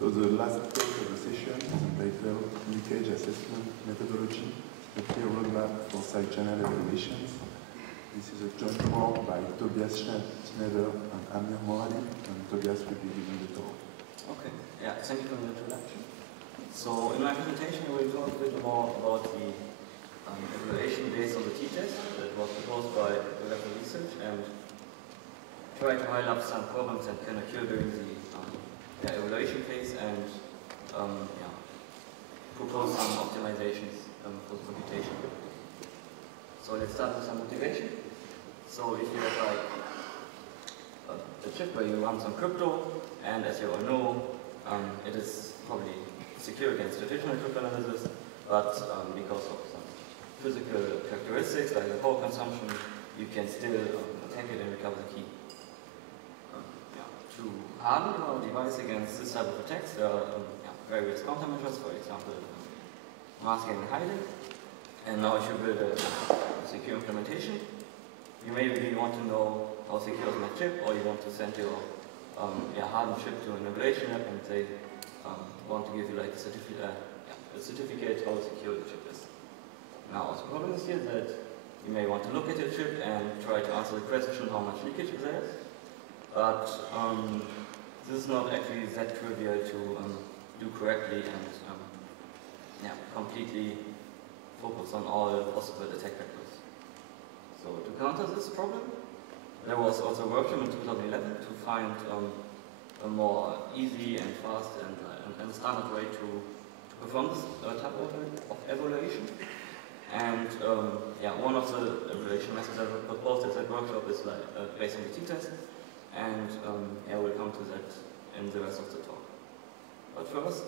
So the last talk of the session is entitled Leakage Assessment Methodology, a clear roadmap for side channel evaluations. This is a joint work by Tobias Schneider and Amir Morali, and Tobias will be giving the talk. Okay, yeah, thank you for the introduction. So in my presentation we will talk a bit more about the evaluation based on the t-test that was proposed by Webber Research and try to highlight some problems that can occur during the evaluation phase and propose some optimizations for the computation. So let's start with some motivation. So if you have like a chip where you run some crypto, and as you all know, it is probably secure against traditional cryptanalysis, but because of some physical characteristics like the power consumption, you can still attack it and recover the key. To harden your device against this type of attacks, there are various countermeasures, for example, masking and hiding. And now if you build a secure implementation, you maybe want to know how secure is my chip, or you want to send your hardened chip to an evaluation lab and they want to give you like a certificate how secure the chip is. Now the problem is here that you may want to look at your chip and try to answer the question how much leakage there is. But this is not actually that trivial to do correctly and completely focus on all possible attack vectors. So to counter this problem, there was also a workshop in 2011 to find a more easy and fast and standard way to perform this type of evaluation. And one of the evaluation methods that were proposed at that workshop is like based on the t-test. And we'll come to that in the rest of the talk. But first,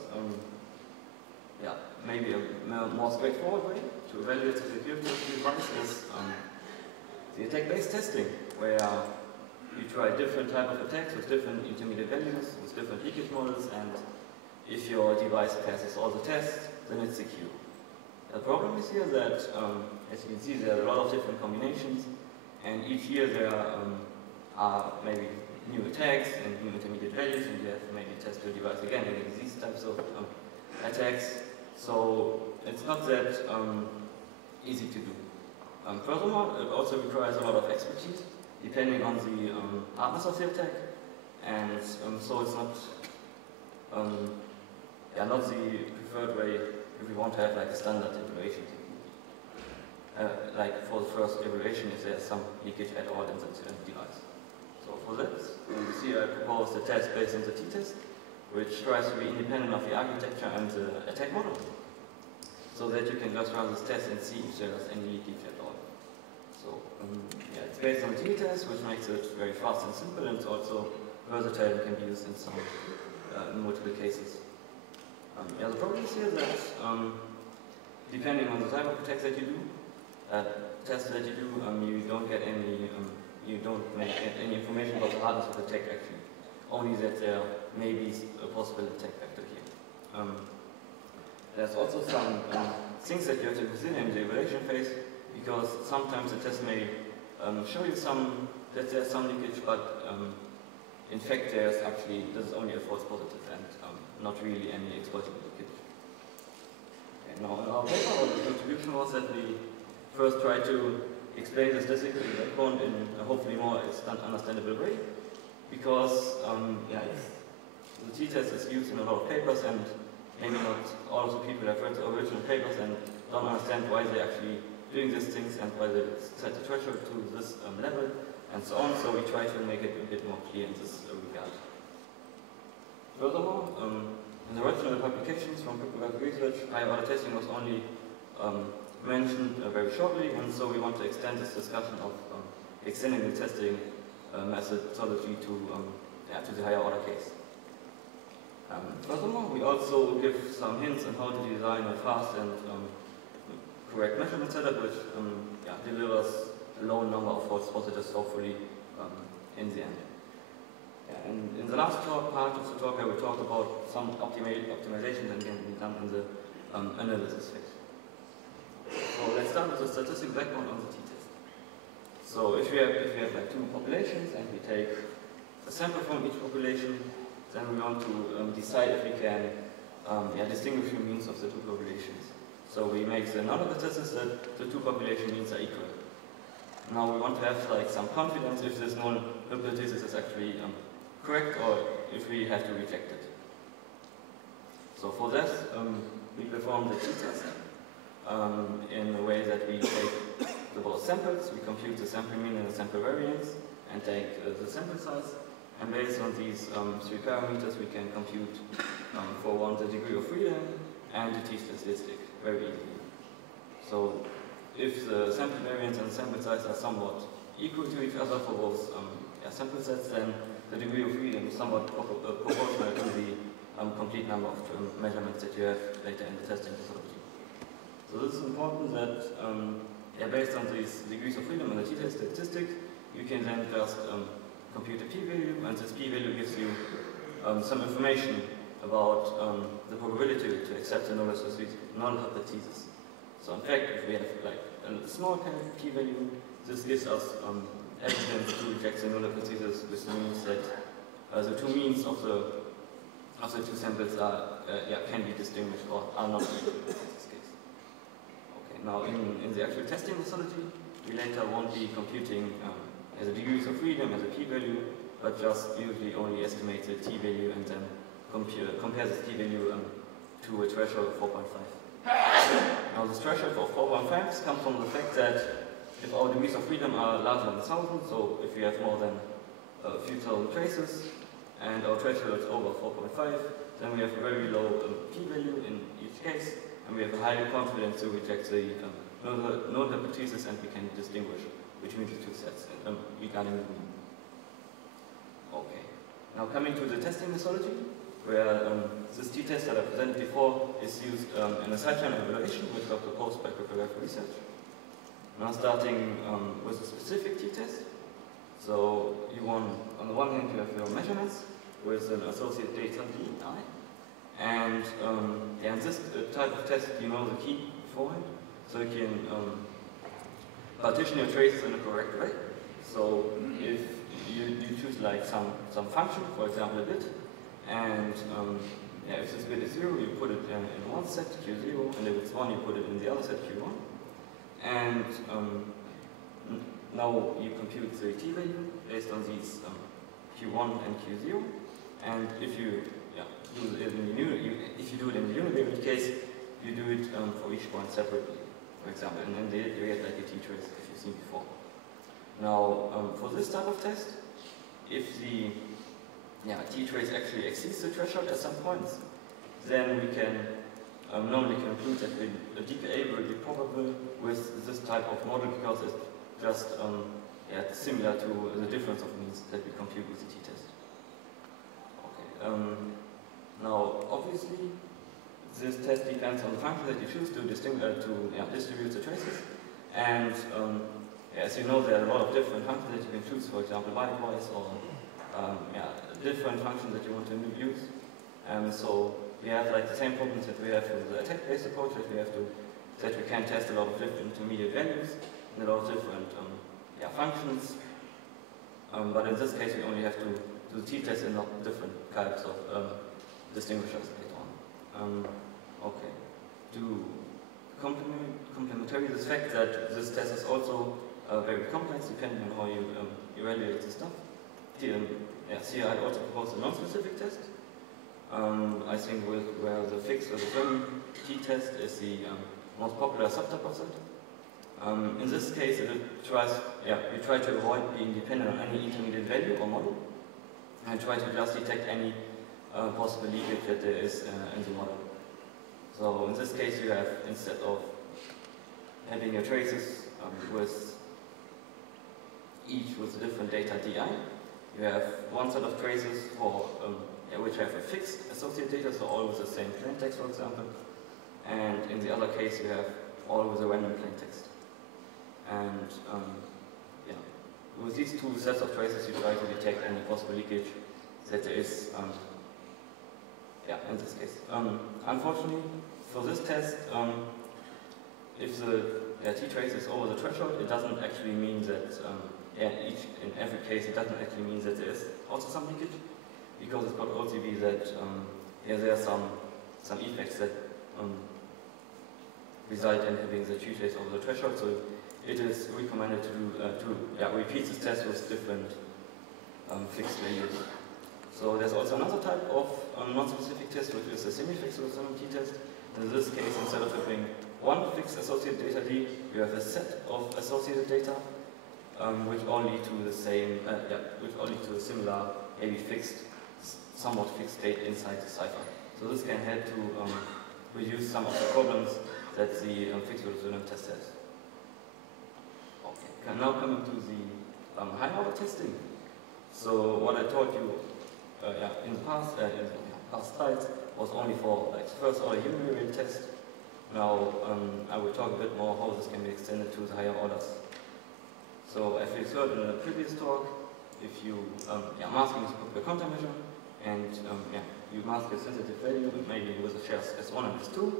maybe a more straightforward way to evaluate the security of the device is the attack-based testing, where you try different types of attacks with different intermediate values, with different leakage models, and if your device passes all the tests, then it's secure. The problem is here that, as you can see, there are a lot of different combinations, and each year there are maybe new attacks and new intermediate values, and you have to maybe test your device again against these types of attacks. So it's not that easy to do. Furthermore, it also requires a lot of expertise, depending on the hardness of the attack, and so it's not not the preferred way if we want to have like a standard evaluation technique. Like for the first evaluation, if there's some leakage at all in the device. So for that, you see I proposed a test based on the t-test, which tries to be independent of the architecture and the attack model, so that you can just run this test and see if there's any leakage at all. So it's based on the t-test, which makes it very fast and simple, and it's also versatile and can be used in some multiple cases. The problem is here that depending on the type of attacks that you do, tests that you do, you don't get any you don't get any information about the hardness of the attack actually, only that there may be a possible attack vector here. There's also some things that you have to consider in the evaluation phase, because sometimes the test may show you that there's some leakage, but in fact this is only a false positive and not really any exploitable leakage. Okay, now in our paper, the contribution was that we first tried to explain the statistical background in a hopefully more understandable way, because the t-test is used in a lot of papers, and maybe not all of the people have read the original papers and don't understand why they're actually doing these things and why they set the threshold to this level and so on, so we try to make it a bit more clear in this regard. Furthermore, in the original publications from Webber Research, higher order testing was only mentioned very shortly, and so we want to extend this discussion of extending the testing methodology to the higher order case. Furthermore, we also give some hints on how to design a fast and correct measurement setup, which delivers a low number of false positives, hopefully, in the end. And in the last part of the talk, I will talk about some optimizations that can be done in the analysis phase. So let's start with the statistical background on the t-test. So if we have like two populations and we take a sample from each population, then we want to decide if we can distinguish the means of the two populations. So we make the null hypothesis that the two population means are equal. Now we want to have like some confidence if this null hypothesis is actually correct or if we have to reject it. So for this, we perform the t-test in a way that we take the both samples, we compute the sample mean and the sample variance, and take the sample size. And based on these three parameters, we can compute, for one, the degree of freedom and the t-statistic very easily. So if the sample variance and sample size are somewhat equal to each other for both sample sets, then the degree of freedom is somewhat proportional to the complete number of measurements that you have later in the testing methodology. So this is important that based on these degrees of freedom and the t-test statistic, you can then just compute a p-value, and this p-value gives you some information about the probability to accept the null hypothesis. So in fact, if we have like a small kind of p-value, this gives us evidence to reject the null hypothesis, which means that the two means of the two samples are can be distinguished or are not equal in this case. Okay, now in the actual testing methodology, we later won't be computing as a degrees of freedom as a p-value, but just usually only estimate the t-value and then compare this t-value to a threshold of 4.5. Now the threshold of 4.5 comes from the fact that if our degrees of freedom are larger than 1,000, so if we have more than a few thousand traces, and our threshold is over 4.5, then we have a very low p-value in each case, and we have a high confidence to reject the null hypothesis, and we can distinguish between the two sets regarding the mean. Okay. Now coming to the testing methodology, where this t-test that I presented before is used in a side-chain evaluation, which was proposed by cryptographic research. Now starting with a specific t-test. So on the one hand, you have your measurements with an associated data di, and in this type of test, you know the key beforehand, so you can partition your traces in a correct way. So if you choose like some function, for example a bit, and if this bit is 0, you put it in one set, Q0, and if it's 1, you put it in the other set, Q1. And now you compute the t-value based on these Q1 and Q0. And if you do it in the univariate case, you do it for each point separately, for example, and then you get like a t-trace if you've seen before. Now, for this type of test, if the t-trace actually exceeds the threshold at some points, then we can normally conclude that the DPA will be probable with this type of model because it's just similar to the difference of means that we compute with the t-test. Okay. Now, obviously, this test depends on the function that you choose to distribute the traces, and as you know, there are a lot of different functions that you can choose. For example, bitewise or different functions that you want to use. So we have like the same problems that we have with the attack-based approach, that we can test a lot of different intermediate values and a lot of different functions. But in this case, we only have to do the t-test and not different types of distinguishers later on. Okay. To complementary this fact that this test is also very complex depending on how you evaluate the stuff. CI also proposed a non-specific test. I think where the fixed or the firm t-test is the most popular subtype of that. In this case, we try to avoid being dependent on any intermediate value or model, and try to just detect any possible leakage that there is in the model. So in this case, you have, instead of having your traces with each with different data di, you have one set of traces for which have a fixed associated data, so all with the same plain text, for example, and in the other case, you have all with a random plain text. And with these two sets of traces, you try to detect any possible leakage that there is. In this case. Unfortunately, for this test, if the t-trace is over the threshold, it doesn't actually mean that in every case, it doesn't actually mean that there is also some leakage, because it could also be that there are some effects that result in having the T-trace over the threshold. So it is recommended to repeat this test with different fixed values. So there's also another type of non-specific test, which is a semi-fixed resonant t-test. In this case, instead of having one fixed associated data D, you have a set of associated data, which all lead to the same, which all lead to a similar, maybe fixed, somewhat fixed state inside the cipher. So this can help to reduce some of the problems that the fixed resonant test has. Okay. Now coming to the higher order testing. So what I told you in the past, past slides, was only for like first order univariate test. Now I will talk a bit more how this can be extended to the higher orders. So as we heard in the previous talk, if you masking is a countermeasure, and you mask a sensitive value, maybe with the shares S1 and S2,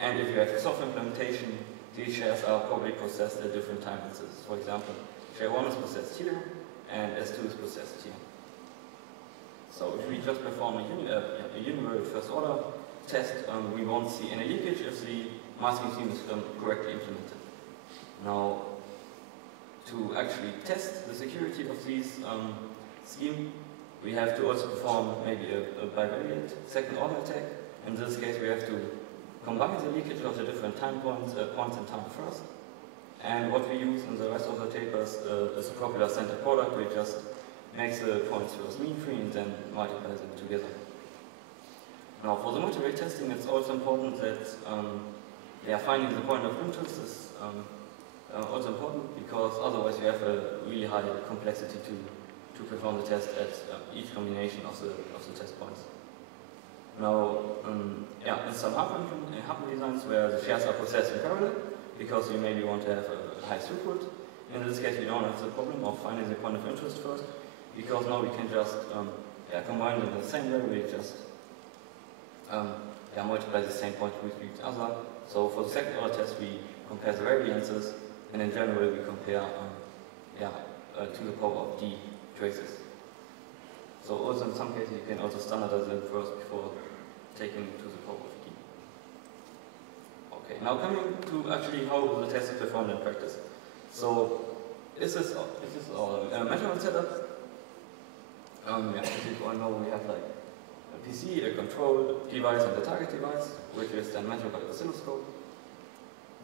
and if you have a software implementation, these shares are probably processed at different time instances. For example, share 1 is processed here, and S2 is processed here. So if we just perform a univariate first order test, we won't see any leakage if the masking scheme is correctly implemented. Now, to actually test the security of these scheme, we have to also perform maybe a bivariate second order attack. In this case, we have to combine the leakage of the different time points in time first. And what we use in the rest of the papers is a popular standard product. We just make the points first mean free and then multiply them together. Now, for the multivariate testing, it's also important that finding the point of interest is also important, because otherwise you have a really high complexity to perform the test at each combination of the test points. Now, in some hardware designs where the shares are processed in parallel, because you maybe want to have a high throughput. In this case, we don't have the problem of finding the point of interest first, because now we can just combine them in the same way. We just multiply the same point with each other. So for the second order test, we compare the variances, and in general, we compare to the power of D traces. So also in some cases, you can also standardize them first before taking to the power of D. Okay, now coming to actually how the test is performed in practice. So is this our measurement setup? As you all know, we have like a PC, a control device, and a target device, which is then measured by the oscilloscope.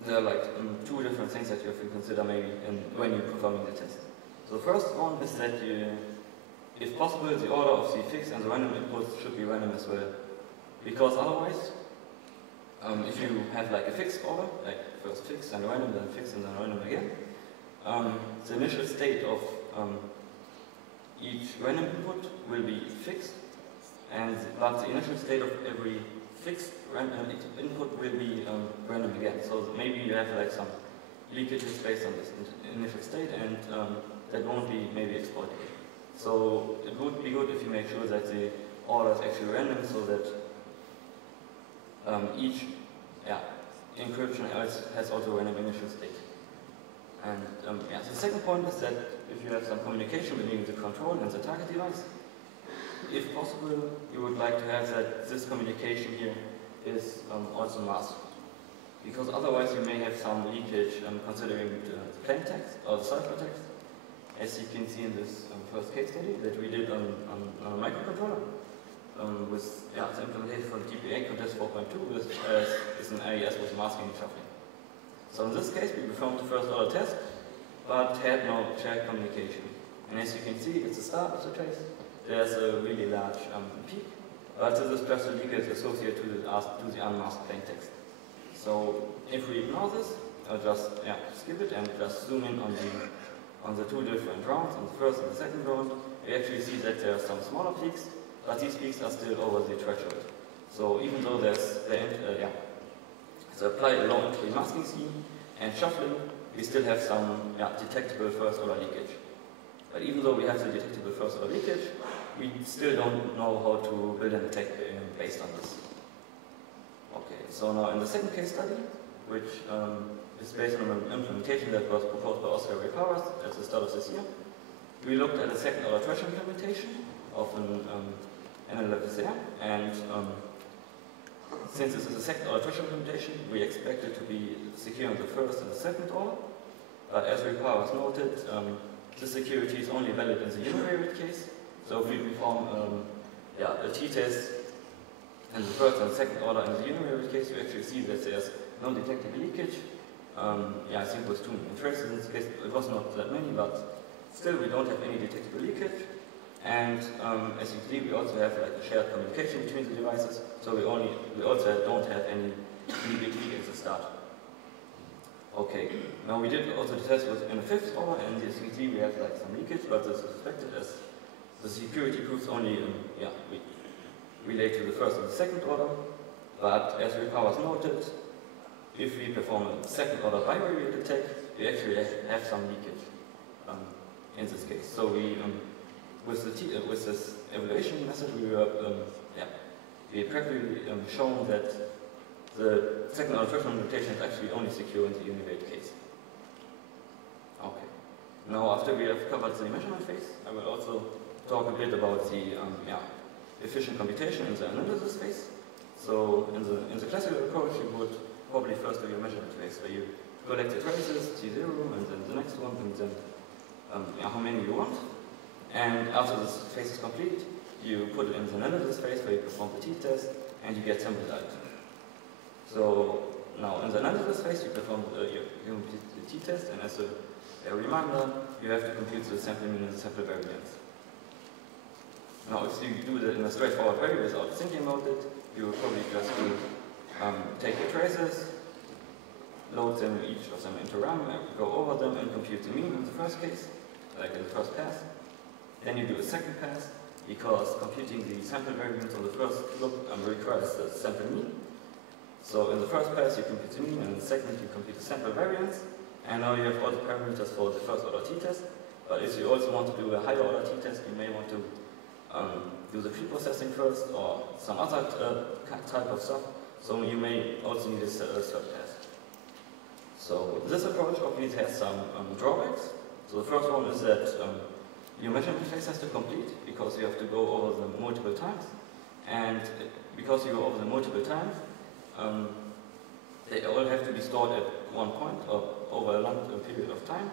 There are like two different things that you have to consider maybe when you're performing the test. So the first one is that if possible, the order of the fixed and the random inputs should be random as well. Because otherwise, if you have like a fixed order, like first fixed and random, then fixed and then random again, the initial state of each random input will be fixed, but the initial state of every fixed random input will be random again. So maybe you have like some leakages based on this initial state, and that won't be maybe exploited. So it would be good if you make sure that the order is actually random, so that each encryption has also random initial state. And the second point is that if you have some communication between the control and the target device, if possible, you would like to have that this communication here is also masked. Because otherwise you may have some leakage considering the plain text or the cipher text, as you can see in this first case study that we did on a microcontroller with the implementation for the GPA contest 4.2, which is an AES with masking and shuffling. So in this case, we performed the first order test, but had no shared communication. And as you can see, it's the start of the trace. There's a really large peak, but this is just a leakage associated to the unmasked plain text. So if we ignore this, I'll just skip it and just zoom in on the two different rounds, on the first and the second round. We actually see that there are some smaller peaks, but these peaks are still over the threshold. So even though so apply a low entry masking scheme and shuffling, we still have some detectable first order leakage. But even though we have the detectable first order leakage, we still don't know how to build an attack based on this. Okay, so now in the second case study, which is based on an implementation that was proposed by Oscar Ray Powers at the start of this year, we looked at a second order threshold implementation of an NLF is there, and since this is a second order threshold computation, we expect it to be secure in the first and the second order. But as Ricard has noted, the security is only valid in the univariate case. So if we perform a t-test in the first and second order in the univariate case, you actually see that there's no detectable leakage. I think it was 2 million traces in this case. It was not that many, but still we don't have any detectable leakage. And as you see, we also have like a shared communication between the devices. So we also don't have any immediate leak at the start. Okay, now we did also the test in the 5th order, and as you can see, we have like some leakage, but this is expected as the security proofs only relate to the first and the second order. But as Ricard has noted, if we perform a second order bivariate attack, we actually have some leakage in this case. So we, with this evaluation method, we practically shown that the second order threshold notation is actually only secure in the univariate case. Okay. Now, after we have covered the measurement phase, I will also talk a bit about the efficient computation in the analysis phase. So, in the classical approach, you would probably first do your measurement phase, where you collect the traces, T0, and then the next one, and then how many you want. And after this phase is complete, you put it in the analysis phase, where you perform the t-test, and you get sample data. So now in the analysis phase, you perform you complete the t-test, and as a reminder, you have to compute the sample mean and the sample variance. Now, if you do that in a straightforward way without thinking about it, you will probably just take your traces, load them, each of them into RAM, go over them, and compute the mean in the first case, like in the first pass. Then you do a second pass, because computing the sample variance on the first look requires the sample mean. So in the first pass you compute the mean, and in the second you compute the sample variance, and now you have all the parameters for the first order t-test. But if you also want to do a higher order t-test, you may want to do the pre-processing first, or some other type of stuff. So you may also need a third pass. So this approach obviously has some drawbacks. So the first one is that your measurement phase has to complete, because you have to go over them multiple times. And because you go over them multiple times, they all have to be stored at one point or over a long period of time.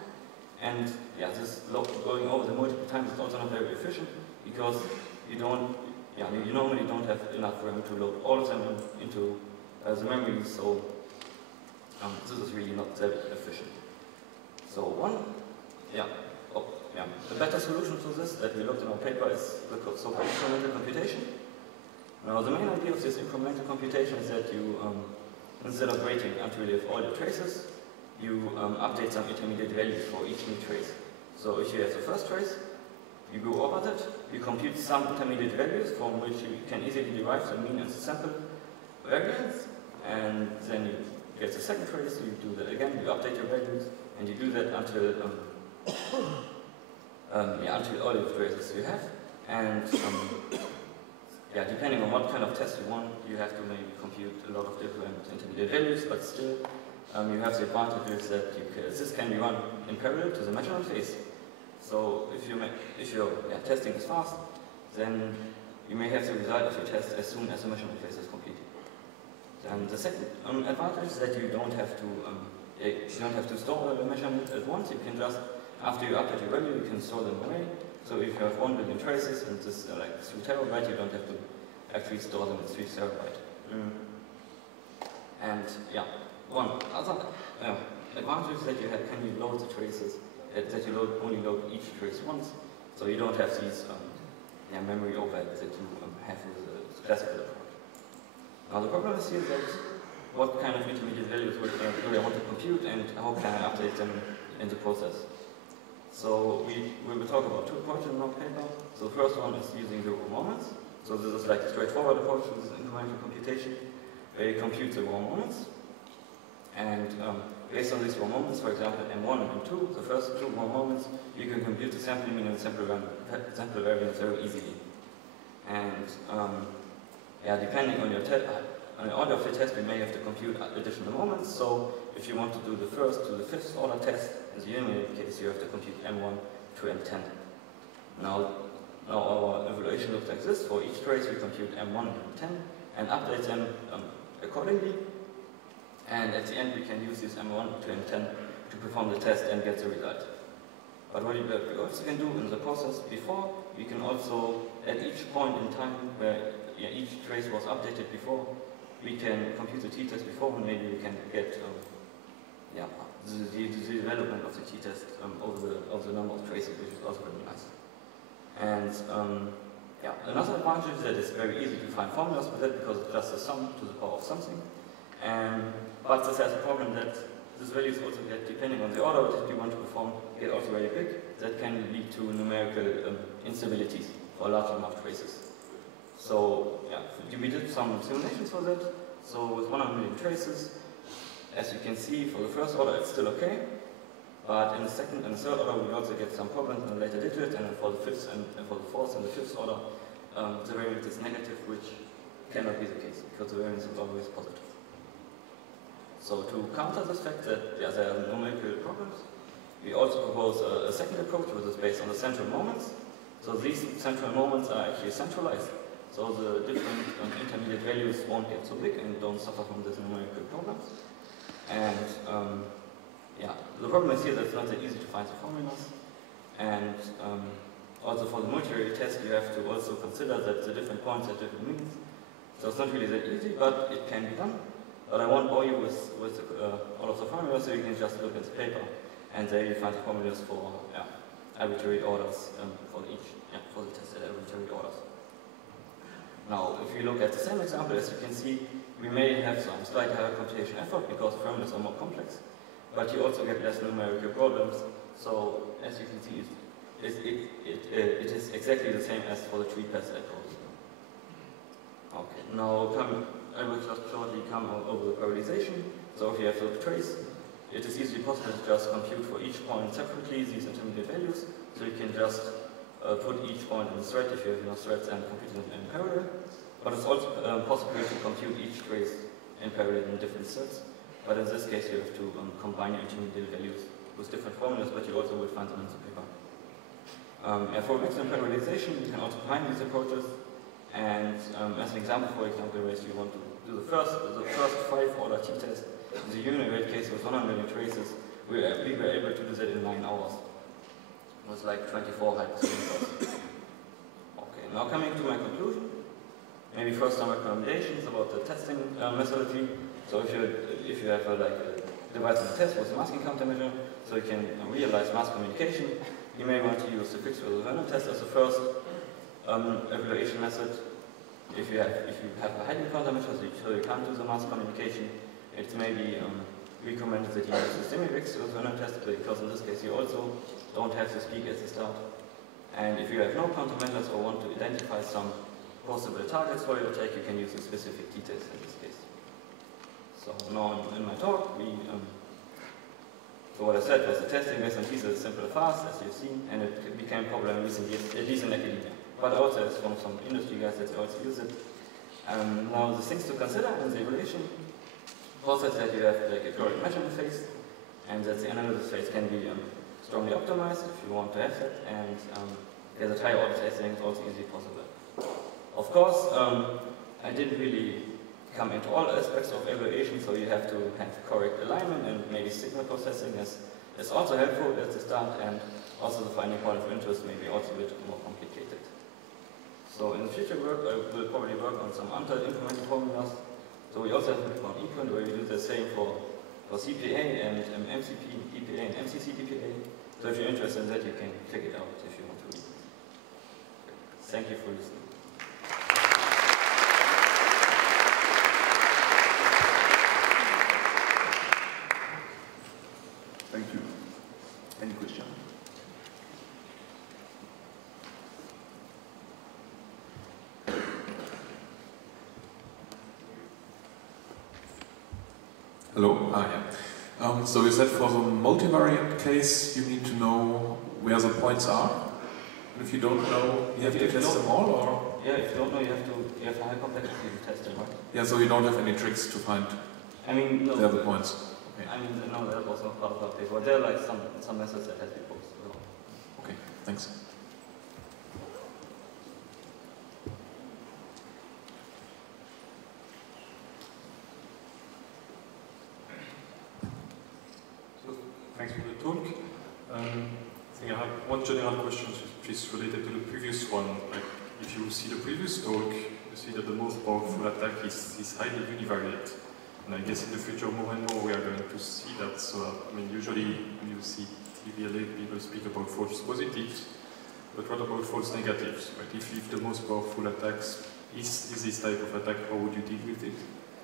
And this going over the multiple times is also not very efficient, because you normally don't have enough RAM to load all of them into the memory. So this is really not very efficient. So the better solution to this that we looked in our paper is the so-called incremental computation. Now, the main idea of this incremental computation is that you, instead of waiting until you have all the traces, you update some intermediate values for each new trace. So if you have the first trace, you go over that, you compute some intermediate values from which you can easily derive the mean and the sample variance, and then you get the second trace, you do that again, you update your values, and you do that until until all the traces you have. And depending on what kind of test you want, you have to maybe compute a lot of different intermediate values, but still you have the advantages that this can be run in parallel to the measurement phase. So if your testing is fast, then you may have the result of your test as soon as the measurement phase is completed. And the second advantage is that you don't have to store the measurement at once. You can just, after you update your value, you can store them away. So if you have 1 billion traces and this like 3 terabyte, you don't have to actually store them in 3 terabyte. And one other advantage is that can you load the traces, that you only load each trace once, so you don't have these memory overheads that you have with the classical approach. Now the problem is here that what kind of intermediate values do I want to compute, and how can I update them in the process? So we will talk about 2 approaches in our paper. So the first one is using the raw moments. So this is like a straightforward approach to this incremental computation, where you compute the raw moments. And based on these raw moments, for example, M1 and M2, the first 2 raw moments, you can compute the sample mean and sample variance very easily. And depending on your order of your test, you may have to compute additional moments. So if you want to do the first to the 5th order test, in the univariate case, you have to compute M1 to M10. Now, Now our evaluation looks like this. For each trace we compute M1 and M10 and update them accordingly. And at the end we can use this M1 to M10 to perform the test and get the result. But what we also can do in the process before, we can also, at each point in time where each trace was updated before, we can compute the t-test before, and maybe we can get the development of the t-test over the number of traces, which is also very nice. And another advantage is that it's very easy to find formulas for that because it's just a sum to the power of something. But this has a problem that these values also get, depending on the order that you want to perform, get also very big. That can lead to numerical instabilities for a large number of traces. So we did some simulations for that. So with 100 million traces, as you can see, for the first order it's still okay. But in the second and the third order we also get some problems in the later digit, and for the fifth and for the fourth and the fifth order, the variance is negative, which cannot be the case because the variance is always positive. So to counter this fact that there are numerical problems, we also propose a second approach, which is based on the central moments. So these central moments are actually centralized. So the different intermediate values won't get so big and don't suffer from these numerical problems. And the problem is here that it's not that easy to find the formulas. And also for the multivariate test, you have to also consider that the different points have different means. So it's not really that easy, but it can be done. But I won't bore you with all of the formulas, so you can just look at the paper, and there you find the formulas for arbitrary orders for the test at arbitrary orders. Now, if you look at the same example, as you can see, we may have some slightly higher computation effort because the formulas are more complex, but you also get less numerical problems. So, as you can see, it is exactly the same as for the tree-pass approach. Okay, now I will just shortly come over the parallelization. So if you have the trace, it is easily possible to just compute for each point separately these intermediate values. So you can just put each point in the thread if you have enough threads and compute them in parallel. But it's also possible to compute each trace in parallel in different sets. But in this case, you have to combine your intermediate values with different formulas, but you also will find them in the paper. For maximum parallelization, you can also combine these approaches. And as an example, for example, where you want to do the first 5-order t-test, in the univariate case with 100 million traces, we were able to do that in 9 hours. It was like 24 hypothetical. Okay, now coming to my conclusion. Maybe first some recommendations about the testing methodology. So if you have a device in the test with a masking countermeasure, so you can realize mask communication, you may want to use the fixed versus random test as the first evaluation method. If you have a hiding countermeasure, so you can't do the mask communication, it may be recommended that you use the semi-fixed versus random test, because in this case you also don't have this peak at the start. And if you have no countermeasures or want to identify some possible targets for your attack, you can use a specific t-test in this case. So now in my talk, so what I said was the testing based on t-cells is simple and fast, as you've seen, and it became popular in recent years, at least in academia. But also as from some industry guys that also use it. Now the things to consider in the evaluation process that you have like a caloric measurement phase, and that the analysis phase can be strongly optimized if you want to have that, and the higher order testing is also easily possible. Of course, I didn't really come into all aspects of evaluation, so you have to have correct alignment, and maybe signal processing is also helpful at the start, and also the finding point of interest may be also a bit more complicated. So in the future work, I will probably work on some implemented formulas. So we also have a paper on eQuant where we do the same for CPA and MCP DPA and MCC DPA. So if you're interested in that, you can check it out if you want to read it. Thank you for listening. Thank you. Any question? Hello. So you said for the multivariate case, you need to know where the points are. And if you don't know, you have to test them all, or? Yeah, if you don't know, you have a high complexity to test them, right? Yeah, so you don't have any tricks to find no, the other points. Okay. No, that was not part of our paper. There are like some methods that have been posted. Okay, thanks. Thanks for the talk. I think I have one general question which is related to the previous one. Like, if you see the previous talk, you see that the most powerful attack is highly univariate. And I guess in the future more and more we are going to see that. So, I mean, usually when you see TVLA, people speak about false positives, but what about false negatives? Right? If the most powerful attacks is this type of attack, how would you deal with it?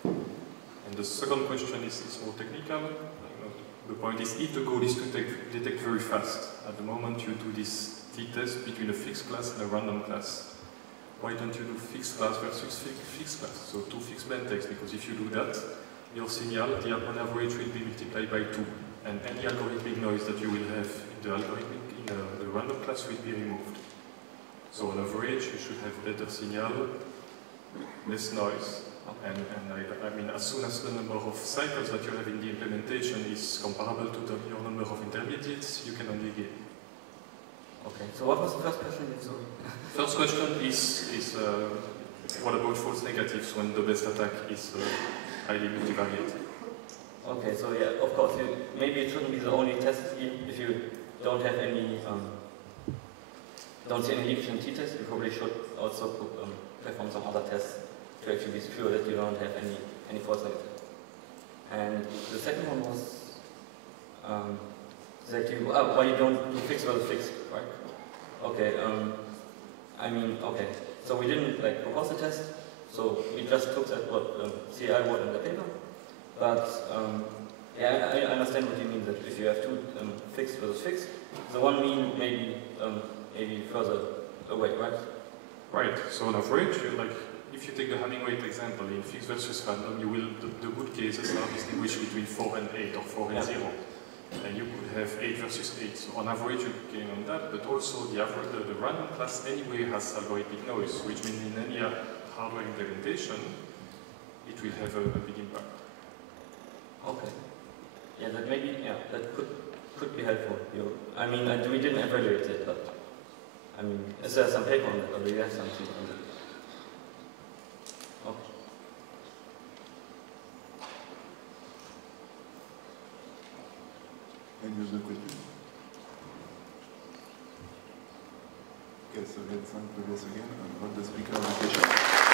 And the second question is more technical. The point is, if the goal is to detect very fast, at the moment you do this t-test between a fixed class and a random class. Why don't you do fixed class versus fixed class? So two fixed plain text, because if you do that, your signal, on average, will be multiplied by 2. And any algorithmic noise that you will have in the random class will be removed. So on average, you should have better signal, less noise. And I mean, as soon as the number of cycles that you have in the implementation is comparable to your number of intermediates, you can only gain. Okay, so what was the first question? Sorry. First question is what about false negatives when the best attack is highly multivariate? Okay, so yeah, of course, maybe it shouldn't be the only test if you don't have any, don't see any leakage in t-test, you probably should also perform some other tests to actually be sure that you don't have any false negative. And the second one was that why you don't do fixed versus fixed, right? Okay, I mean, okay, so we didn't propose a test, so we just looked at what CI wrote in the paper. But yeah, I understand what you mean, that if you have two fixed versus fixed, the one mean maybe further away, right? Right, so on average, if you take the Hamming weight example, in fixed versus random, you will, the good cases are distinguished between 4 and 8 or 4 and 0. And you could have 8 versus 8. So on average, you gain on that, but also the random class anyway has algorithmic noise, which means in any hardware implementation, it will have a big impact. Okay. Yeah, that maybe, yeah, that could be helpful. I mean, we didn't evaluate it, but I mean, is there some paper on that, or do you have something on that? Okay. Any other question? Okay, so let's thank Tobias again and hold the speaker invitation.